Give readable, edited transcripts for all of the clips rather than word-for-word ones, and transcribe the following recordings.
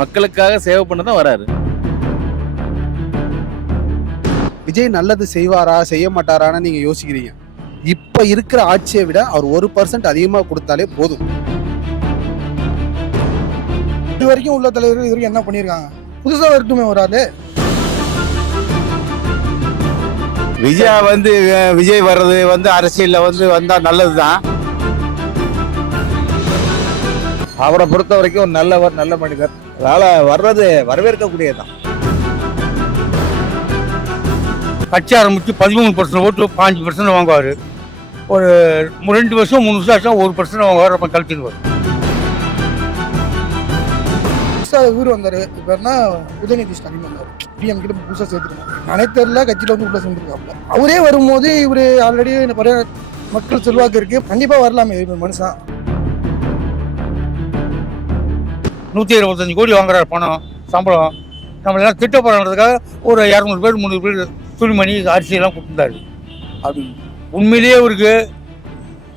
மக்களுக்காக சேவை பண்ண தான் வராரு. விஜய் நல்லது செய்வாரா செய்ய மாட்டாரான்னு நீங்க யோசிக்கிறீங்க. இப்ப இருக்கிற ஆட்சியை விட அவர் 1% அதிகமா கொடுத்தாலே போதும். இது வரைக்கும் உள்ள தலைவர்கள் இது வரைக்கும் என்ன பண்ணியிருக்காங்க? புதுசா வரட்டுமே ஒரு ஆளு. விஜய் வர்றது அரசியல்ல வந்தா நல்லதுதான். அவரை பொறுத்த வரைக்கும் ஒரு நல்லவர், நல்ல மனிதர். அதனால வர்றது வரவேற்கக்கூடியதுதான். கட்சி ஆரம்பித்து 13% ஓட்டு 5% வாங்குவார். ஒரு 2 வருஷம் 3 வருஷம் ஆச்சும் 1% வாங்குவார். அப்போ கழிச்சிடுவார். புதுசா இவர் வந்தாரு. இப்போ என்ன உதயநிதி ஸ்டாலின் வந்தார். பிஎம் கிட்ட புதுசாக சேர்த்துருக்காங்க. நானே தெரியல கட்சியில் உள்ள சேர்ந்துருக்காங்க. அவரே வரும்போது இவர் ஆல்ரெடி நிறைய மக்கள் செல்வாக்கு இருக்கு. கண்டிப்பாக வரலாமே மனுஷன். 125 கோடி வாங்குறாரு பணம் சம்பளம். நம்மளெல்லாம் திட்ட போகிறதுக்காக ஒரு 200 பேர் 300 பேர் துணிமணி அரிசியெல்லாம் கொடுத்துருந்தாரு. அது உண்மையிலேயே அவருக்கு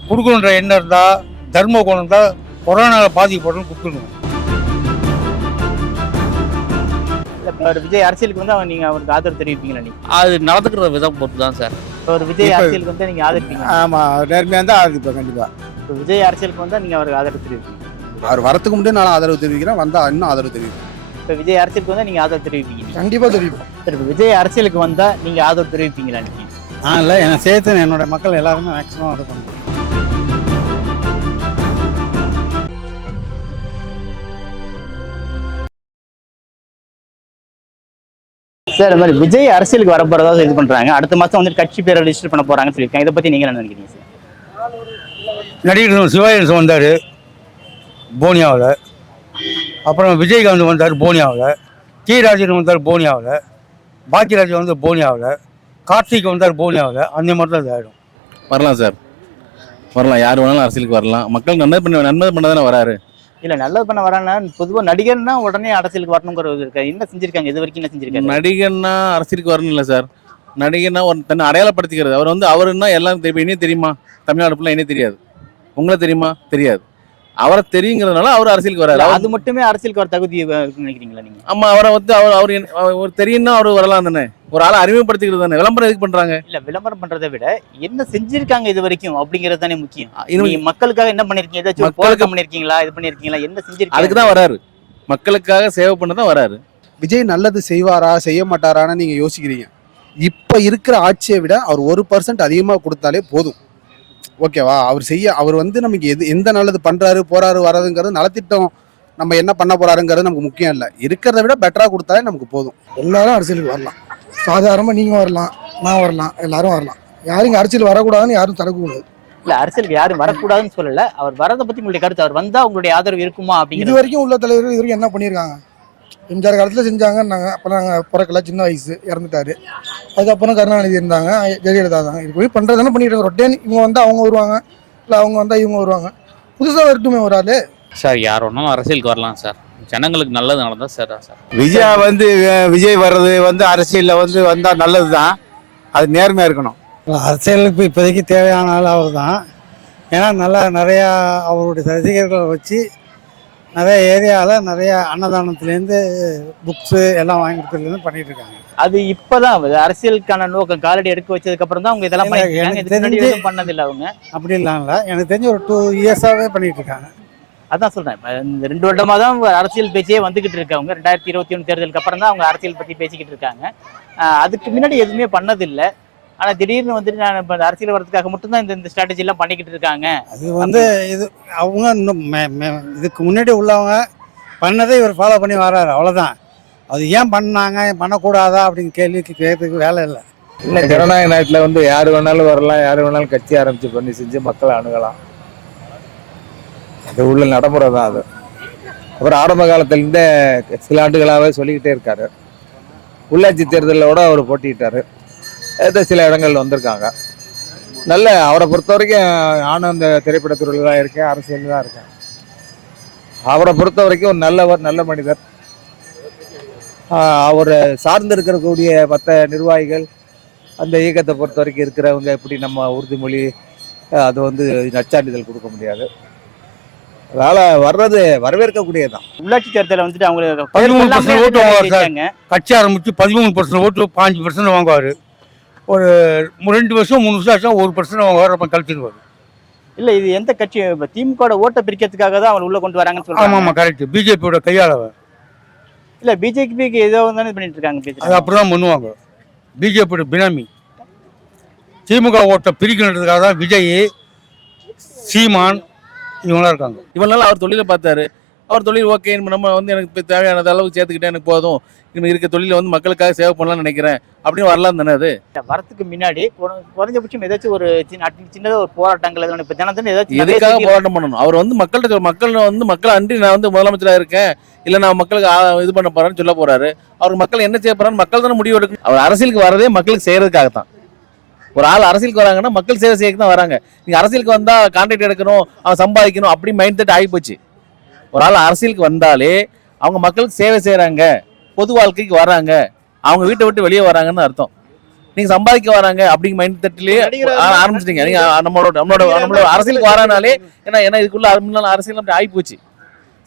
கொடுக்கணுன்ற எண்ணம் இருந்தால், தர்ம குணம் இருந்தால், கொரோனாவில் பாதிக்கப்படணும் கொடுத்துருங்க. விஜய் அரசியலுக்கு வந்து நீங்க அவருக்கு ஆதரவு தெரிவிப்பீங்களா? நீங்க அது நடந்துக்கிற விதம் பொறுத்து தான் சார். ஒரு விஜய் அரசியலுக்கு வந்து நீங்க ஆதரிப்பீங்க? ஆமா, நேர்மையா இருந்தா ஆதரிப்பேன் கண்டிப்பா. விஜய் அரசியலுக்கு வந்தா நீங்க அவருக்கு ஆதரவு தெரிவிப்பீங்க? அவர் வரத்துக்கு முன்னாடி நான் ஆதரவு தெரிவிக்கிறேன், வந்தா இன்னும் ஆதரவு தெரிவிக்கிறேன். இப்போ விஜய் அரசியலுக்கு வந்தா நீங்க ஆதரவு தெரிவிப்பீங்க? கண்டிப்பா தெரிவிப்போம். சரி, விஜய் அரசியலுக்கு வந்தா நீங்க ஆதரவு தெரிவிப்பீங்களா? நீங்க இல்லை, எனக்கு சேர்த்து என்னோட மக்கள் எல்லாருமே மேக்ஸிமம் அது பண்ணுறேன். சார், இந்த மாதிரி விஜய் அரசியலுக்கு வர போறதா இது பண்றாங்க. அடுத்த மாசம் வந்து கட்சி பேரை ரிஜிஸ்டர் பண்ண போறாங்கன்னு சொல்லியிருக்காங்க. இதை பத்தி நீங்க என்ன நினைக்கிறீங்க சார்? நடிகர் சிவாஜி வந்தார் போனியாவில். அப்புறம் விஜயகாந்த் வந்தார் போனியாவில். டி ராஜன் வந்தார் போனியாவில். பாக்கியராஜ் வந்து போனியாவில். கார்த்திக் வந்தார் போனியாவில். அந்த மாதிரி தான் இதாகிடும். வரலாம் சார், வரலாம். யார் வேணாலும் அரசியலுக்கு வரலாம். மக்கள் நன்மை பண்ண தானே வராரு. இல்ல, நல்லது பண்ண வரானா? பொதுவா நடிகர்னா உடனே அரசியலுக்கு வரணுங்கிறது இருக்கா? என்ன செஞ்சிருக்காங்க இது வரைக்கும்? என்ன செஞ்சிருக்காங்க? நடிகர்னா அரசியலுக்கு வரணும் இல்லை சார். நடிகர்னா ஒரு தன்னை அடையாளப்படுத்திக்கிறது. அவர் அவருன்னா எல்லாம் இனியும் தெரியுமா? தமிழ்நாடு ஃபுல்லாக இனியும் தெரியாது. உங்களை தெரியுமா? தெரியாது. அவரை தெரியுங்கிறதுனால அவர் அரசியலுக்கு வராரு. அது மட்டுமே அரசியலுக்கு வர தகுதி நினைக்கிறீங்களா நீங்க? ஆமா, அவரை அவர் தெரியும்னா அவர் வரலாம் தானே. ஒரு ஆளை அறிமுகப்படுத்திக்கிறது தானே. விளம்பரம் எதுக்கு பண்றாங்க? இல்ல, விளம்பரம் பண்றதை விட என்ன செஞ்சிருக்காங்க இது வரைக்கும் அப்படிங்கிறது தானே முக்கியம். நீங்க மக்களுக்காக என்ன பண்ணிருக்கீங்க? ஏதாச்சும் போராட்டம் பண்ணிருக்கீங்களா? இது பண்ணிருக்கீங்களா? என்ன செஞ்சிருக்கீங்க? அதுக்கு தான் வராரு. மக்களுக்காக சேவை பண்ண தான் வராரு. விஜய் நல்லது செய்வாரா செய்ய மாட்டாரான்னு நீங்க யோசிக்கிறீங்க. இப்ப இருக்கிற ஆட்சியை விட அவர் 1% அதிகமா கொடுத்தாலே போதும். ஓகேவா? அவர் நமக்கு எந்த நல்லது பண்றாரு போறாரு வராதுங்கிறது, நலத்திட்டம் நம்ம என்ன பண்ண போறாருங்கிறது நமக்கு முக்கியம் இல்லை. இருக்கிறத விட பெட்டரா கொடுத்தாலே நமக்கு போதும். எல்லாரும் அரசியலுக்கு வரலாம். சாதாரணமாக நீங்கள் வரலாம், நான் வரலாம், எல்லாரும் வரலாம். யாரும் இங்கே அரசியல் வரக்கூடாதுன்னு யாரும் தடுக்கக்கூடாது. இல்ல, அரசியலுக்கு யாரும் வரக்கூடாதுன்னு சொல்லல. அவர் வரதை பத்தி உங்களுடைய கருத்து, அவர் வந்தா உங்களுடைய ஆதரவு இருக்குமா இது அப்படிங்கிறது? வரைக்கும் உள்ள தலைவர்கள் இது வரைக்கும் என்ன பண்ணியிருக்காங்க? எம்ஜிஆர் காலத்தில் செஞ்சாங்கன்னாங்க. அப்போ நாங்கள் பிறக்கல, சின்ன வயசு, இறந்துட்டாரு. அதுக்கப்புறம் கருணாநிதி இருந்தாங்க, ஜெயலலிதா தான். இது போய் பண்ணுறதுன்னு பண்ணிட்டு ரொட்டேன். இவங்க வந்தால் அவங்க வருவாங்க, இல்லை அவங்க வந்தால் இவங்க வருவாங்க. புதுசாக வரட்டுமே ஒரு ஆள். சார், யார் வேணாலும் அரசியலுக்கு வரலாம் சார். ஜனங்களுக்கு நல்லது நடந்தா சார். விஜய் வர்றது அரசியல்ல வந்தா நல்லதுதான். அது நேர்மையா இருக்கணும். அரசியலுக்கு இப்போதைக்கு தேவையான ஆள் அவர் தான். ஏன்னா நிறையா அவருடைய ரசிகர்களை வச்சு நிறைய ஏரியாவில் நிறைய அன்னதானத்துலேருந்து புக்ஸு எல்லாம் வாங்கி கொடுத்துலேருந்து பண்ணிட்டு இருக்காங்க. அது இப்பதான் அரசியலுக்கான நோக்கம் காலடி எடுக்க வச்சதுக்கு அப்புறம் தான் அவங்க இதெல்லாம் பண்ணதில்லை. அவங்க அப்படி இல்லாம எனக்கு தெரிஞ்சு ஒரு 2 இயர்ஸாவே பண்ணிட்டு இருக்காங்க. அதான் சொல்றேன். இந்த 2 வருடமா தான் அரசியல் பேச்சே வந்துகிட்டு இருக்காங்க. 2021 தேர்தலுக்கு அப்புறம் தான் அவங்க அரசியல் பத்தி பேசிக்கிட்டு இருக்காங்க. அதுக்கு முன்னாடி எதுவுமே பண்ணதில்லை. ஆனா திடீர்னு நான் அரசியல் வரதுக்காக மட்டும்தான் இந்த ஸ்ட்ராட்டஜி எல்லாம் பண்ணிக்கிட்டு இருக்காங்க. அது இது அவங்க இன்னும் இதுக்கு முன்னாடி உள்ளவங்க பண்ணதை இவர் ஃபாலோ பண்ணி வர்றாரு, அவ்வளோதான். அது ஏன் பண்ணாங்க, பண்ணக்கூடாதா அப்படின்னு கேள்விக்கு கேட்கறதுக்கு வேலை இல்லை. இல்லை, ஜனநாயக நாட்டில் யார் வேணாலும் வரலாம், யார் வேணாலும் கட்சி ஆரம்பித்து பண்ணி செஞ்சு மக்களை அணுகலாம். அது உள்ள நடைமுறை தான் அது. அப்புறம் ஆரம்ப காலத்திலேருந்தே சில ஆண்டுகளாகவே சொல்லிக்கிட்டே இருக்காரு. உள்ளாட்சி தேர்தலோட அவர் போட்டிட்டார். சில இடங்கள் வந்திருக்காங்க. அவரை பொறுத்த வரைக்கும் நானும் அந்த திரைப்படத்துறையில் தான் இருக்கேன், அரசியல் தான் இருக்கேன். அவரை பொறுத்த வரைக்கும் ஒரு நல்லவர், நல்ல மனிதர். அவரை சார்ந்து இருக்கக்கூடிய மற்ற நிர்வாகிகள், அந்த இயக்கத்தை பொறுத்த வரைக்கும் இருக்கிறவங்க எப்படி நம்ம உறுதிமொழி அது நற்சான்றிதழ் கொடுக்க முடியாது. அதனால வர்றது வரவேற்கக்கூடியதுதான். உள்ளாட்சி தேர்தலில் வந்துட்டு அவங்க 13% ஓட்டு வாங்குவார் சார். கட்சி ஆரம்பிச்சு 13% ஓட்டு 5% வாங்குவார். ஒரு 2 வருஷம் 3 வருஷம் ஆச்சுன்னா 1% வாங்குவார், அப்புறம் கழிச்சிடுவார். இல்ல இது எந்த கட்சி இப்ப திமுக ஓட்டை பிரிக்கிறதுக்காக தான் அவங்க உள்ள கொண்டு வராங்கன்னு ஆமாம் சொல்றாங்க. ஆமாம் கரெக்ட். பிஜேபியோட கையாளவர். இல்ல பிஜேபிக்கு ஏதோ தானே பண்ணிட்டு இருக்காங்க அது பேசுறாங்க. அப்படி தான் பண்ணுவாங்க. பிஜேபியோட பினாமி. திமுக ஓட்டை பிரிக்கணுன்றதுக்காக தான் விஜய், சீமான் இவங்களாம் இருக்காங்க. இவ்வளவு நாள் அவர் தொழிலை பார்த்தாரு. அவர் தொழில் ஓகே, நம்ம வந்து எனக்கு இப்ப தேவையானது அளவுக்கு சேர்த்துக்கிட்டே எனக்கு போதும், இன்னும் இருக்க தொழிலை வந்து மக்களுக்காக சேவை பண்ணலாம்னு நினைக்கிறேன் அப்படின்னு வரலாம் தானே. அது வரத்துக்கு முன்னாடி குறைஞ்சபட்சம் ஏதாச்சும் ஒரு சின்னதா ஒரு போராட்டங்கள் எதுவும் இப்ப தினத்தின ஏதாச்சும் எதுக்காக போராட்டம் பண்ணணும்? அவர் வந்து மக்கள் அன்றி நான் வந்து முதலமைச்சராக இருக்கேன், இல்ல நான் மக்களுக்கு இது பண்ண போறேன்னு சொல்ல போறாரு. அவருக்கு மக்கள் என்ன செய்ய போறான்னு மக்கள் தானே முடிவு எடுக்கணும். அவர் அரசியலுக்கு வரதே மக்களுக்கு செய்யறதுக்காகத்தான். ஒரு ஆள் அரசியலுக்கு வராங்கன்னா மக்கள் சேவை செய்யக்கு தான் வராங்க. நீங்க அரசியலுக்கு வந்தா கான்ட்ராக்ட் எடுக்கணும், அவன் சம்பாதிக்கணும் அப்படி மைண்ட் செட் ஆகி போச்சு. ஒரு ஆள் அரசியலுக்கு வந்தாலே அவங்க மக்களுக்கு சேவை செய்யறாங்க, பொது வாழ்க்கைக்கு வராங்க, அவங்க வீட்டை விட்டு வெளியே வராங்கன்னு அர்த்தம். நீங்க சம்பாதிக்க வராங்க அப்படிங்க மைண்ட் செட்லயே ஆரம்பிச்சிட்டீங்க. நீங்க நம்மளோட அரசியலுக்கு வரானாலே ஏன்னா இதுக்குள்ள அரசியல் அப்படி ஆகி போச்சு.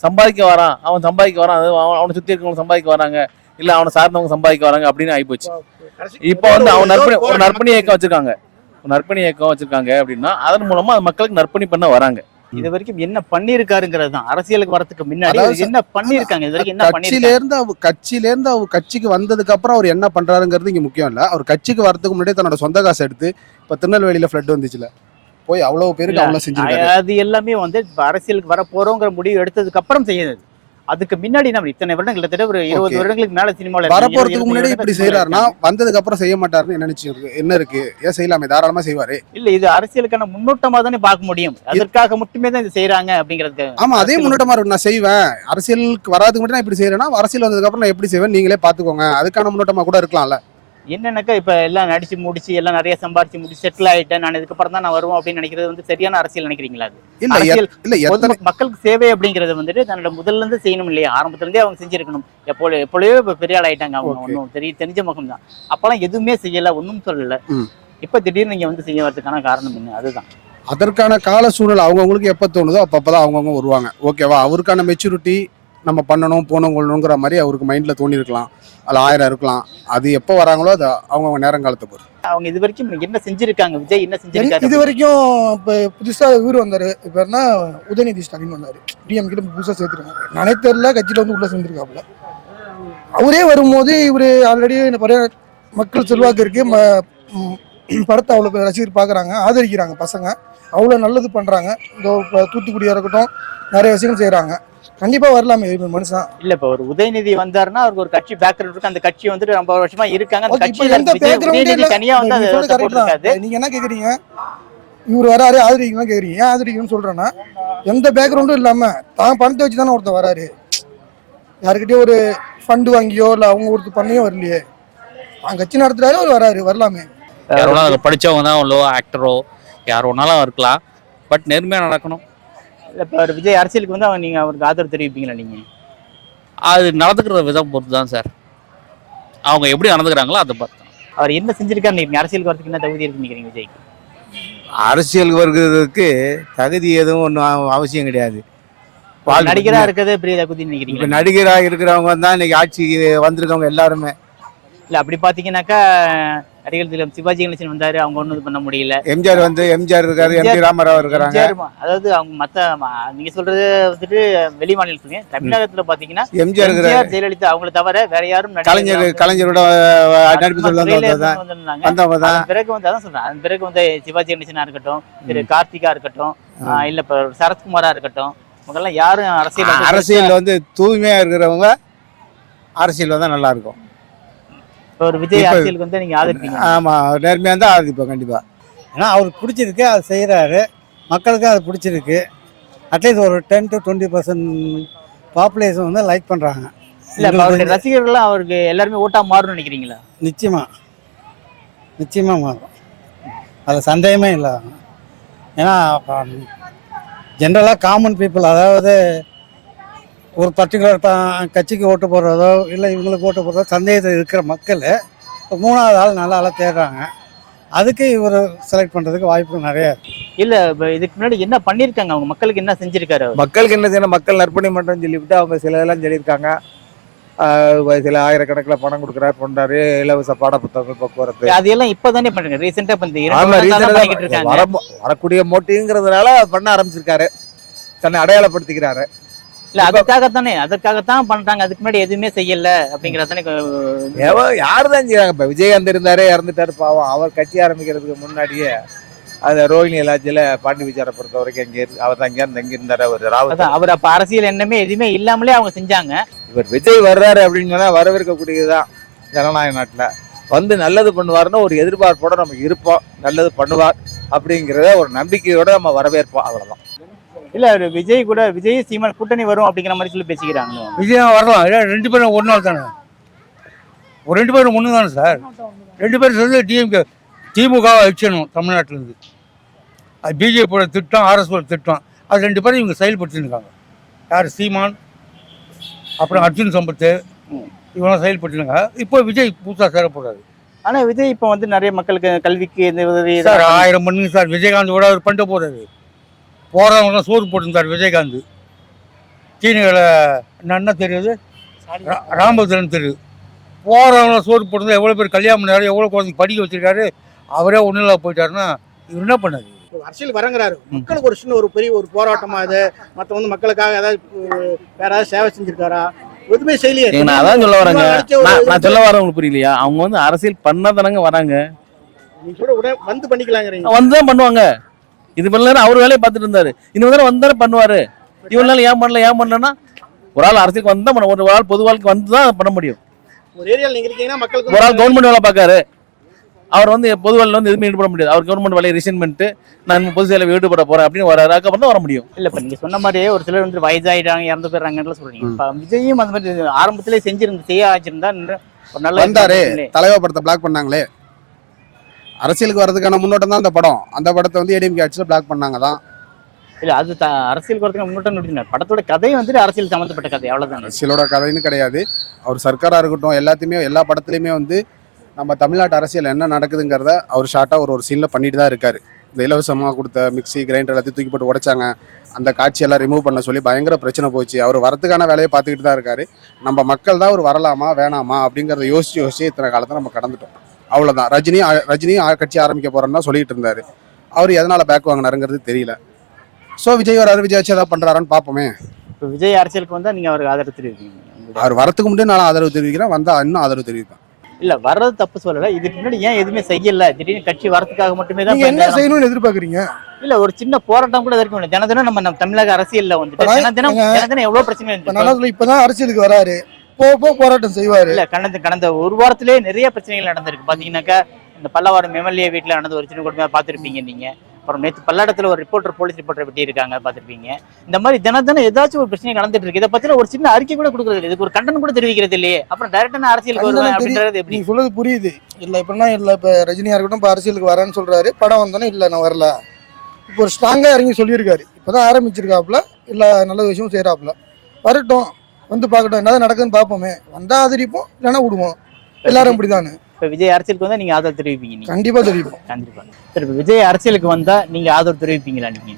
சம்பாதிக்க வரான், அவன் சம்பாதிக்க வரான், அவனை சுத்தி இருக்கவங்க சம்பாதிக்க வராங்க, இல்ல அவனை சார்ந்தவங்க சம்பாதிக்க வராங்க அப்படின்னு ஆகி போச்சு. இப்போ வந்து அவன் நற்பணி இயக்கம் வச்சிருக்காங்க அப்படின்னா அதன் மூலமா மக்களுக்கு நற்பணி பண்ண வராங்க. இது வரைக்கும் என்ன பண்ணிருக்காருங்கிறது தான். அரசியலுக்கு வரதுக்கு முன்னாடி என்ன பண்ணிருக்காங்க, இது வரைக்கும் என்ன கட்சியில இருந்து அவர் கட்சிக்கு வந்ததுக்கு அப்புறம் அவர் என்ன பண்றாருங்கிறது இங்க முக்கியம் இல்ல. அவர் கட்சிக்கு வரதுக்கு முன்னாடி தன்னோட சொந்த காசு எடுத்து இப்ப திருநெல்வேலியில ஃப்ளட் வந்துச்சுல, போய் அவ்வளவு பேருக்கு அவ்வளவு செஞ்சிருக்காரு. அது எல்லாமே வந்து அரசியலுக்கு வர போறோங்கிற முடிவு எடுத்ததுக்கு அப்புறம் செய்யுது. அதுக்கு முன்னாடி நம்ம இத்தனை வருடங்கள் கிட்டத்தட்ட ஒரு 20 வருடங்களுக்கு மேல சினிமாவில் வரப்போறதுக்கு முன்னாடி இப்படி செய்யறாருன்னா வந்ததுக்கு அப்புறம் செய்ய மாட்டாருன்னு என்ன இருக்கு? ஏன் செய்யலாமே, தாராளமா செய்வாரு. இல்ல இது அரசியலுக்கான முன்னோட்டமா தானே பார்க்க முடியும். அதற்காக மட்டுமே தான் இது செய்யறாங்க அப்படிங்கிறது. ஆமா, அதே முன்னோட்டமா இருக்கும். நான் செய்வேன், அரசியலுக்கு வராதுக்கு மட்டும் நான் இப்படி செய்யறேன்னா அரசியல் வந்ததுக்கு அப்புறம் நான் எப்படி செய்வேன் நீங்களே பாத்துக்கோங்க, அதுக்கான முன்னோட்டமா கூட இருக்கலாம்ல. என்னன்னாக்கா இப்ப எல்லாம் நடிச்சு முடிச்சு எல்லாம் நிறைய சம்பாரிச்சு முடிச்சு செட்டில் ஆயிட்டேன், நான் இதுக்கப்புறம் தான் நான் வருவோம் அப்படின்னு நினைக்கிறது வந்து சரியான அரசியல் நினைக்கிறீங்களா? அது மக்களுக்கு சேவை அப்படிங்கறது வந்துட்டு தன்னோட முதல்ல இருந்து செய்யணும் இல்லையா? ஆரம்பத்துல இருந்தே அவங்க செஞ்சிருக்கணும். எப்பொழுதோ இப்ப பெரிய ஆள் ஆயிட்டாங்க அவங்க, ஒன்னும் தெரிஞ்ச முகம் தான். அப்பெல்லாம் எதுவுமே செய்யல, ஒன்னும் சொல்லல. இப்ப திடீர்னு நீங்க வந்து செய்ய வரதுக்கான காரணம் என்ன? அதுதான் அதற்கான கால சூழ்நிலை அவங்கவுங்களுக்கு எப்ப தோணுதோ அப்பப்பதான் அவங்கவுங்க வருவாங்க. ஓகேவா? அவருக்கான மெச்சூரிட்டி நம்ம பண்ணணும் போகணும் கொள்ளணுங்கிற மாதிரி அவருக்கு மைண்ட்ல தோணி இருக்கலாம், அது 1000 இருக்கலாம். அது எப்போ வராங்களோ அது அவங்க நேரங்காலத்தை பொறுத்து. அவங்க இது வரைக்கும் என்ன செஞ்சிருக்காங்க? விஜய் என்ன செஞ்சிருக்காரு இது வரைக்கும்? இப்போ புதுசா இவர் வந்தாரு, இப்போ என்ன உதயநிதி ஸ்டாலின் வந்தாரு, டிஎம் கிட்ட புதுசாக சேர்த்துருக்காங்க. நானே தெரியல, கட்சியில் வந்து உள்ள சேர்ந்துருக்காப்புல. அவரே வரும்போது இவர் ஆல்ரெடி நிறைய மக்கள் செல்வாக்கு இருக்கு, படத்தை அவ்வளோ ரசிகர் பார்க்குறாங்க, ஆதரிக்கிறாங்க. பசங்க அவ்வளோ நல்லது பண்ணுறாங்க. இந்த தூத்துக்குடியாக இருக்கட்டும் நிறைய விஷயங்கள் செய்கிறாங்க. கண்டிப்பா வரலாமே மனுஷன். இல்ல இப்ப ஒரு உதயநிதி வந்தாருன்னா அவருக்கு ஒரு கட்சி பேக்ரவுண்ட் இருக்கு, அந்த கட்சி வந்துட்டு ரொம்ப வருஷமா இருக்காங்க. அந்த கட்சி தனியா வந்து நீங்க என்ன கேக்குறீங்க? இவர் வராரு ஆதரிக்கணும் கேக்குறீங்க. ஏன் ஆதரிக்கணும்னு சொல்றேன்னா எந்த பேக்ரவுண்டும் இல்லாம தான் பணத்தை வச்சு தானே ஒருத்தர் வராரு. யாருக்கிட்டயும் ஒரு ஃபண்டு வாங்கியோ இல்ல அவங்க ஒருத்தர் பண்ணியோ வரலையே, அவங்க கட்சி நடத்துறாரு, அவர் வராரு, வரலாமே. படிச்சவங்க தான் ஆக்டரோ யார் ஒன்னாலும் இருக்கலாம், பட் நேர்மையா நடக்கணும். இப்போ விஜய் அரசியலுக்கு வந்து நீங்க அவருக்கு ஆதரவு தெரிவிப்பீங்களா? நீங்க அது நடந்துக்கிற விதம் பொறுத்து தான் சார். அவங்க எப்படி நடந்துக்கிறாங்களோ அதை பார்த்து. அவர் என்ன செஞ்சிருக்காரு? நீங்க அரசியலுக்கு வரதுக்கு என்ன தகுதி இருக்குன்னு நினைக்கிறீங்க விஜய்க்கு? அரசியல் வருகிறதுக்கு தகுதி எதுவும் ஒன்றும் அவசியம் கிடையாது. நடிகரா இருக்கிறதே பெரிய தகுதின்னு நினைக்கிறீங்க? இப்போ நடிகராக இருக்கிறவங்க தான் இன்னைக்கு ஆட்சிக்கு வந்திருக்கவங்க எல்லாருமே. இல்ல அப்படி பாத்தீங்கன்னாக்கா நடிகர் திலம் சிவாஜி கணேசன் வந்தாரு, அவங்க ஒண்ணும் இது பண்ண முடியல. எம்ஜிஆர் இருக்காரு, எம்ஜி ராமராவ் இருக்கிறாங்க. அதாவது அவங்க மத்த நீங்க சொல்றது வந்துட்டு வெளி மாநிலத்துலங்க. தமிழகத்துல பாத்தீங்கன்னா எம்ஜிஆர் ஜெயலலிதா அவங்கள தவிர வேற யாரும் கலைஞரோட நடிப்பு பிறகு வந்து அதான் சொல்றேன். அதன் பிறகு வந்து சிவாஜி கணேசனா இருக்கட்டும், திரு கார்த்திகா இருக்கட்டும், இல்ல இப்ப சரத்குமாரா இருக்கட்டும், இவங்கெல்லாம் யாரும் அரசியல் வந்து தூய்மையா இருக்கிறவங்க அரசியல் வந்தா நல்லா இருக்கும். ஒரு விஜய் அரசியலுக்கு வந்து நீங்க ஆதரிப்பீங்க? ஆமா, நேர்மையா இருந்தா ஆதரிப்போம் கண்டிப்பா. ஏன்னா அவருக்கு பிடிச்சிருக்கு, அது செய்யறாரு, மக்களுக்கும் அது பிடிச்சிருக்கு. அட்லீஸ்ட் ஒரு 10 to 20% பாப்புலேஷன் வந்து லைக் பண்றாங்க. இல்ல அவருடைய ரசிகர்கள்லாம் அவருக்கு எல்லாருமே ஓட்டா மாறும்னு நினைக்கிறீங்களா? நிச்சயமா மாறும், அது சந்தேகமே இல்லை. ஏன்னா ஜென்ரலாக காமன் பீப்புள், அதாவது ஒரு பர்டிகுலர் கட்சிக்கு ஓட்டு போடுறதோ இல்லை இவங்களுக்கு ஓட்டு போடுறதோ சந்தேகத்தில் இருக்கிற மக்கள் இப்போ 3வது ஆள் நல்ல ஆளாக தேடுறாங்க. அதுக்கு இவர் செலக்ட் பண்ணுறதுக்கு வாய்ப்பு நிறைய இருக்கு. இல்ல இப்ப இதுக்கு முன்னாடி என்ன பண்ணிருக்காங்க, அவங்க மக்களுக்கு என்ன செஞ்சிருக்காரு அவர்? மக்களுக்கு என்ன செய்யணும், மக்கள் நற்பணி மன்றம் சொல்லிவிட்டு அவங்க சில இதெல்லாம் சொல்லியிருக்காங்க. சில ஆயிரக்கணக்கில் பணம் கொடுக்குறாரு, பண்றாரு, இலவச பாட புத்தகங்கள், போக்குவரத்து. அதையெல்லாம் இப்பதானே பண்றாங்க, ரீசெண்டா இப்ப இந்த ஆமா, 2 ரீசெண்டாக பண்ணிக்கிட்டு இருக்காங்க. வரக்கூடிய மோட்டிங்கிறதுனால பண்ண ஆரம்பிச்சிருக்காரு, தன்னை அடையாளப்படுத்திக்கிறாரு. இல்ல அதற்காகத்தான் பண்றாங்க, அதுக்கு முன்னாடி எதுவுமே செய்யல அப்படிங்கறதானே. யாரு தான் செய்யறாங்க? இப்ப விஜயகாந்த் இருந்தாரு, இறந்துட்டாரு பாவம். அவர் கட்சி ஆரம்பிக்கிறதுக்கு முன்னாடியே அந்த ரோஹிணி எலாச்சியில பாண்டி விசாரை பொறுத்த வரைக்கும் அங்கே அவர் தான் இங்கே தங்கி இருந்தாரு. அவர் ராவத் அவர் அப்ப அரசியல் எண்ணமே எதுவுமே இல்லாமலே அவங்க செஞ்சாங்க. இவர் விஜய் வர்றாரு அப்படின்னு சொன்னா வரவேற்கக்கூடியதுதான். ஜனநாயக நாட்டுல வந்து நல்லது பண்ணுவாருன்னு ஒரு எதிர்பார்ப்போட நம்ம இருப்போம். நல்லது பண்ணுவார் அப்படிங்கிறத ஒரு நம்பிக்கையோட நம்ம வரவேற்போம், அவ்வளவுதான். இல்ல அவர் விஜய் சீமான் கூட்டணி வரும் அப்படிங்கிற மாதிரி சொல்லி பேசிக்கிறாங்க. விஜயம் வரலாம், இல்லை 2 பேரும் ஒரு நாள் தானே, ஒரு 2 பேரும் ஒன்று தானே சார். 2 பேரும் சேர்ந்து திமுக அழிச்சணும் தமிழ்நாட்டிலேருந்து. அது பிஜேபியோட திட்டம், ஆர்எஸ்ஓட திட்டம். அது 2 பேரும் இவங்க செயல்படுத்திருக்காங்க. யார்? சீமான், அப்புறம் அர்ஜுன் சம்பத், இவங்களாம் செயல்படுத்தினாங்க. இப்போ விஜய் புதுசாக சேரப்போறாரு. ஆனா விஜய் இப்போ வந்து நிறைய மக்களுக்கு கல்விக்கு இந்த உதவி சார் 1000 பண்ணுங்க சார். விஜயகாந்தோட அவர் பண்ணிட்டு போறாரு. போறவங்களாம் சோறு போட்டிருந்தார் விஜயகாந்த். சீனிகளை என்ன தெரியுது, ராமபுத்திரன் தெரியுது. போறவங்களாம் சோறு போட்டிருந்தா எவ்வளோ பேர் கல்யாணம் பண்ணாரு, எவ்வளோ குழந்தைங்க படிக்க வச்சிருக்காரு. அவரே ஒன்றும் இல்லை போயிட்டாருன்னா இவர் என்ன பண்ணாரு? அரசியல் வரங்கிறாரு, மக்களுக்கு ஒரு சின்ன ஒரு பெரிய ஒரு போராட்டமா இது, மற்ற வந்து மக்களுக்காக ஏதாவது வேற ஏதாவது சேவை செஞ்சிருக்காரா? எதுவுமே செய்யலையே. நான் அதான் சொல்ல வரேங்க. நான் சொல்ல வரேன், உங்களுக்கு புரியலையா? அவங்க வந்து அரசியல் பண்ணாதானங்க வராங்க. நீங்க கூட உடனே வந்து பண்ணிக்கலாங்கிறீங்க. வந்து தான் பண்ணுவாங்க. இது பண்ணல அவர் வேலையை பார்த்துட்டு இருந்தாரு. இன்னும் தானே வந்தாலும் பண்ணுவாரு. இவ்வளவு நாள் ஏன் பண்ணலன்னா ஒரு ஆள் அரசியலுக்கு வந்து தான் ஒரு ஆள் பொது வாழ்க்கை வந்து தான் பண்ண முடியும். ஒரு ஏரியாவில் நீங்க இருக்கீங்கன்னா மக்களுக்கு ஒரு ஆள் கவர்மெண்ட் வேலை பார்க்காரு, அவர் வந்து பொது வேலையில் வந்து எதுவுமே ஈடுபட முடியாது. அவர் கவர்மெண்ட் வேலையை ரிசைன் பண்ணிட்டு நான் பொது சேவை ஈடுபட போறேன் அப்படின்னு வராரு, அதுக்கப்புறம் தான் வர முடியும். இல்ல இப்ப நீங்க சொன்ன மாதிரியே ஒரு சிலர் வந்து வயதாயிட்டாங்க, இறந்து போயிடுறாங்கன்னு சொல்றீங்க. இப்ப விஜயும் அந்த மாதிரி ஆரம்பத்திலே செய்ய ஆச்சிருந்தா ஒரு நல்ல வந்தாரு. தலைவா படத்தை பிளாக் பண்ணாங்களே, அரசியலுக்கு வர்றதுக்கான முன்னோட்டம் தான் அந்த படம். அந்த படத்தை வந்து ஏடிஎம்கே ஆட்சியில் பிளாக் பண்ணாங்க தான். இல்ல அது அரசியலுக்கு வரதுக்கு முன்னோட்டம் நடிச்சிருந்தார். படத்தோட கதை வந்துட்டு அரசியல் சம்மந்தப்பட்ட கதை, அவ்வளவுதான். அரசியலோட கதைன்னு கிடையாது. அவர் சர்க்காராக இருக்கட்டும், எல்லாத்தையுமே எல்லா படத்துலையுமே வந்து நம்ம தமிழ்நாட்டு அரசியல் என்ன நடக்குதுங்கிறத அவர் ஷார்ட்டாக ஒரு சீனில் பண்ணிட்டு தான் இருக்காரு. இந்த இலவசமாக கொடுத்த மிக்சி கிரைண்டர் எல்லாத்தையும் தூக்கி போட்டு உடைச்சாங்க, அந்த காட்சியெல்லாம் ரிமூவ் பண்ண சொல்லி பயங்கர பிரச்சனை போச்சு. அவர் வரத்துக்கான வேலையை பார்த்துக்கிட்டு தான் இருக்காரு. நம்ம மக்கள் தான் அவர் வரலாமா வேணாமா அப்படிங்கிறத யோசிச்சு இத்தனை காலத்தை நம்ம கடந்துட்டோம், அவ்வளோதான். ரஜினி கட்சி ஆரம்பிக்க போகிறோன்னு தான் சொல்லிட்டு இருந்தாரு. அவர் எதனால் பேக் வாங்கினாருங்கிறது தெரியல. ஸோ விஜய் வராரு, விஜய் வச்சு ஏதாவது பண்ணுறாரான்னு பார்ப்போமே. இப்போ விஜய் அரசியலுக்கு வந்தால் நீங்கள் அவருக்கு ஆதரவு தெரிவிப்பீங்க? அவர் வரத்துக்கு முன்னாடி நான் ஆதரவு தெரிவிக்கிறேன், வந்தால் இன்னும் ஆதரவு தெரிவிப்பேன். இல்லை வர்றது தப்பு சொல்லலை, இதுக்கு முன்னாடி ஏன் எதுவுமே செய்யலை, திடீர்னு கட்சி வரதுக்காக மட்டுமே தான் என்ன செய்யணும்னு எதிர்பார்க்குறீங்க? இல்லை ஒரு சின்ன போராட்டம் கூட இருக்க முடியும். தினம் நம்ம தமிழக அரசியலில் வந்துட்டு தினம் எவ்வளோ பிரச்சனை இருக்கு. இப்போதான் அரசியலுக்கு வராரு, போராட்டம் செய்வாரு. இல்லை கடந்த ஒரு வாரத்திலே நிறைய பிரச்சனைகள் நடந்திருக்கு. பார்த்தீங்கன்னாக்கா இந்த பல்லவாரம் எம்எல்ஏ வீட்டில் நடந்த ஒரு சின்ன கொடுமையாக பார்த்துருப்பீங்க நீங்கள். அப்புறம் நேற்று பல்லடத்தில் ஒரு போலீஸ் ரிப்போர்ட்டரை வெட்டி இருக்காங்க, பார்த்துருப்பீங்க. இந்த மாதிரி தினம் ஏதாச்சும் ஒரு பிரச்சனை நடந்துட்டு இருக்கு. இதை பத்தின ஒரு சின்ன அறிக்கை கூட கொடுக்குறது, இதுக்கு ஒரு கண்டனம் கூட தெரிவிக்கிறது இல்லையே. அப்புறம் டைரக்டான அரசியலுக்கு வருவேன் அப்படின்றது எப்படி? நீங்க சொல்றது புரியுது. இல்லை இப்படின்னா இல்லை, இப்போ ரஜினியா இருக்கட்டும், இப்போ அரசியலுக்கு வரேன்னு சொல்றாரு. படம் வந்தோன்னே இல்லை நான் வரல, இப்போ ஒரு ஸ்ட்ராங்காக இறங்கி சொல்லியிருக்காரு. இப்போதான் ஆரம்பிச்சிருக்காப்புல, இல்லை நல்ல விஷயம் செய்யறாப்புல. வரட்டும், வந்து பார்க்கட்டும், என்னதான் நடக்குதுன்னு பார்ப்போமே. வந்தா ஆதரிப்போம், இல்லைன்னா விடுவோம். எல்லாரும் இப்படிதானே. இப்போ விஜய் அரசியலுக்கு வந்தா நீங்க ஆதரவு தெரிவிப்பீங்க? கண்டிப்பா தெரிவிப்போம். கண்டிப்பா. சரி, இப்போ விஜய் அரசியலுக்கு வந்தா நீங்க ஆதரவு தெரிவிப்பீங்களா? நீங்க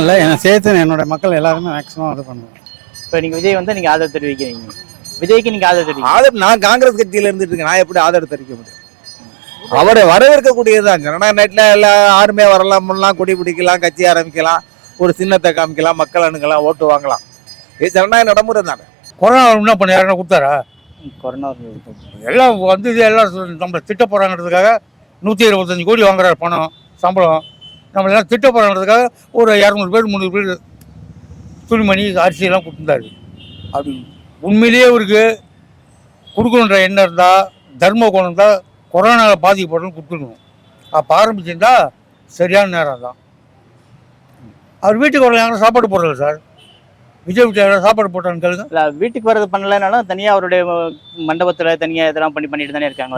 இல்லை, என்னை சேர்த்து என்னோட மக்கள் எல்லாருமே மேக்ஸிமம் இது பண்ணுவேன். இப்போ நீங்க விஜய் வந்தா நீங்க ஆதரவு தெரிவிக்கிறீங்க, விஜய்க்கு நீங்க ஆதரவு தெரிவிக்க? நான் காங்கிரஸ் கட்சியில இருந்துட்டு இருக்கேன், நான் எப்படி ஆதரவு தெரிவிக்க முடியும்? அவரை வரவேற்கக்கூடியதுதான். ஜனநாயக நாட்டில் எல்லாம் யாருமே வரலாம், கொடி பிடிக்கலாம், கட்சி ஆரம்பிக்கலாம், ஒரு சின்னத்தை காமிக்கலாம், மக்கள் அணுகலாம், ஓட்டு வாங்கலாம். இது ஜனநாயக நடைமுறை தானே. கொரோனா என்ன பண்ண யாருன்னா கொடுத்தாரா? கொரோனா எல்லாம் வந்து எல்லாம் நம்ம திட்ட போகிறாங்கிறதுக்காக 125 கோடி வாங்குறாரு பணம் சம்பளம். நம்ம எல்லாம் திட்ட போகிறாங்கிறதுக்காக ஒரு 200 பேர் 300 பேர் துணிமணி அரிசியெல்லாம் கொடுத்துருந்தாரு. அப்படி உண்மையிலேயே அவருக்கு கொடுக்கணுன்ற எண்ணம் இருந்தால், தர்ம குணம் இருந்தால், கொரோனாவில் பாதிக்கப்படணும்னு கொடுத்துருக்கணும். அப்போ ஆரம்பிச்சிருந்தா சரியான நேரம் தான். அவர் வீட்டுக்கு வரல, யாரும் சாப்பாடு போடுறதில்ல சார். விஜய் வீட்டு சாப்பாடு போட்டான்னு கேளுங்க. வீட்டுக்கு வரது பண்ணலனாலும் தனியா அவருடைய மண்டபத்துல தனியா இதெல்லாம் பண்ணிட்டு தானே இருக்காங்க.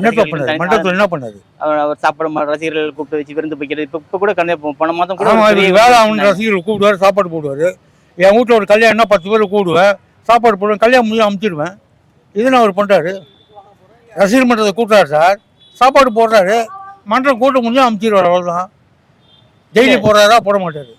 மண்டபத்தில் என்ன பண்ணாரு? அவர் சாப்பாடு ரசிகர்கள் கூப்பிட்டு வச்சு விருந்து வைக்கிறது. இப்ப கூட போன மாதம் கூட வேலை அவன் ரசிகர்கள் கூப்பிடுவாரு, சாப்பாடு போடுவாரு. என் வீட்டில் ஒரு கல்யாணம்னா 10 பேர் கூப்பிடுவேன், சாப்பாடு போடுவேன், கல்யாணம் முடிஞ்சு அமுச்சிடுவேன். இதுன்னு அவர் பண்றாரு. ரசிகர் மன்றத்தை கூப்பிட்டாரு சார், சாப்பாடு போடுறாரு, மன்றம் கூட்ட முடிஞ்சா அமுச்சிடுவார், அவ்வளோதான். ஜெயிலு போடுறாரா போட மாட்டார்.